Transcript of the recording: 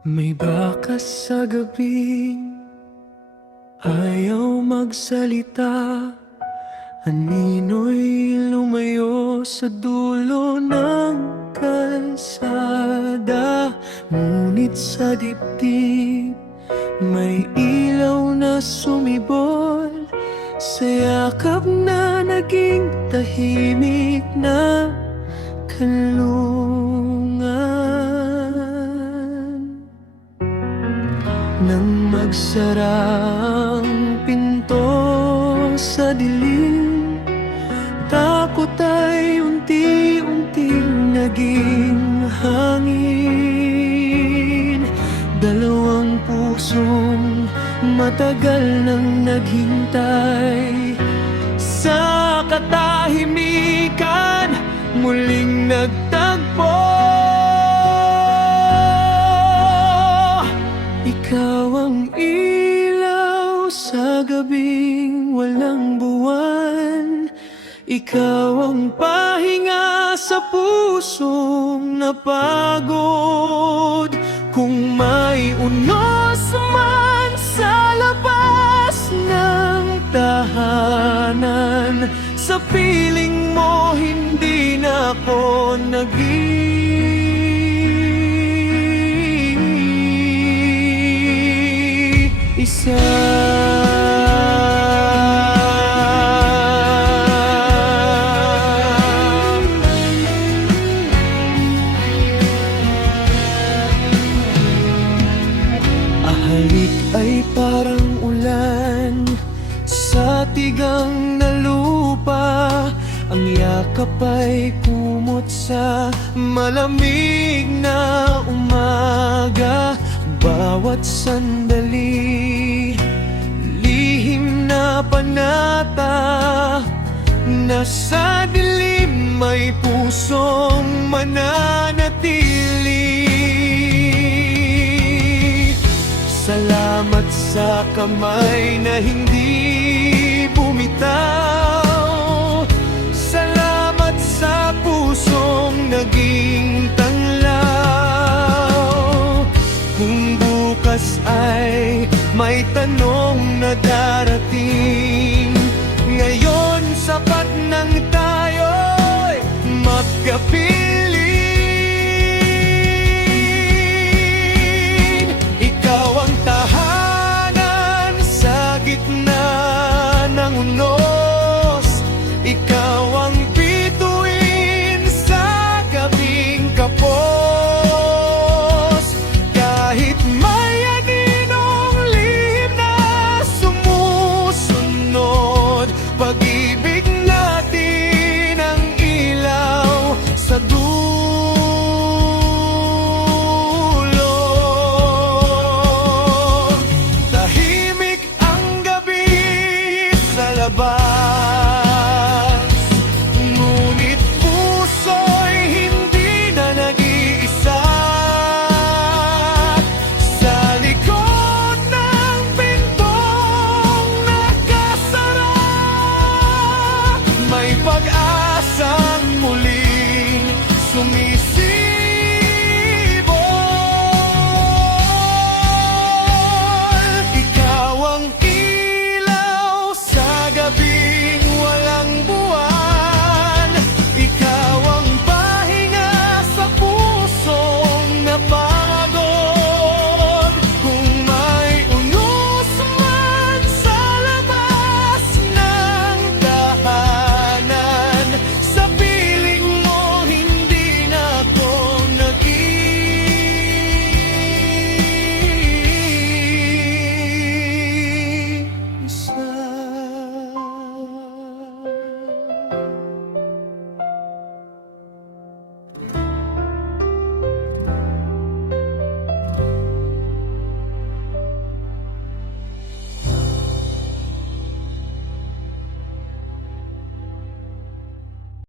May bakas sa gabi, ayaw magsalita. Anino'y lumayo sa dulo ng kalsada. Ngunit sa dibdib, may ilaw na sumibol, sa yakap na naging tahimik na kanlungan. Nang magsara ang pinto sa dilim, takot ay unti-unting naging hangin. Dalawang pusong matagal nang naghintay, sa katahimikan muling nagtagpo. Ikaw ang ilaw sa gabing walang buwan, ikaw ang pahinga sa pusong napagod. Kung may unos man sa labas ng tahanan, sa piling mo hindi na ako nag-iisa. Ahalik ay parang ulan sa tigang na lupa, ang yakap ay kumot sa malamig na umaga. Bawat sandali, lihim na panata, nasa dilim may pusong mananatili. Salamat sa kamay na hindi bumitaw, salamat sa pusong naging tanglaw. Kung bukas ay may tanong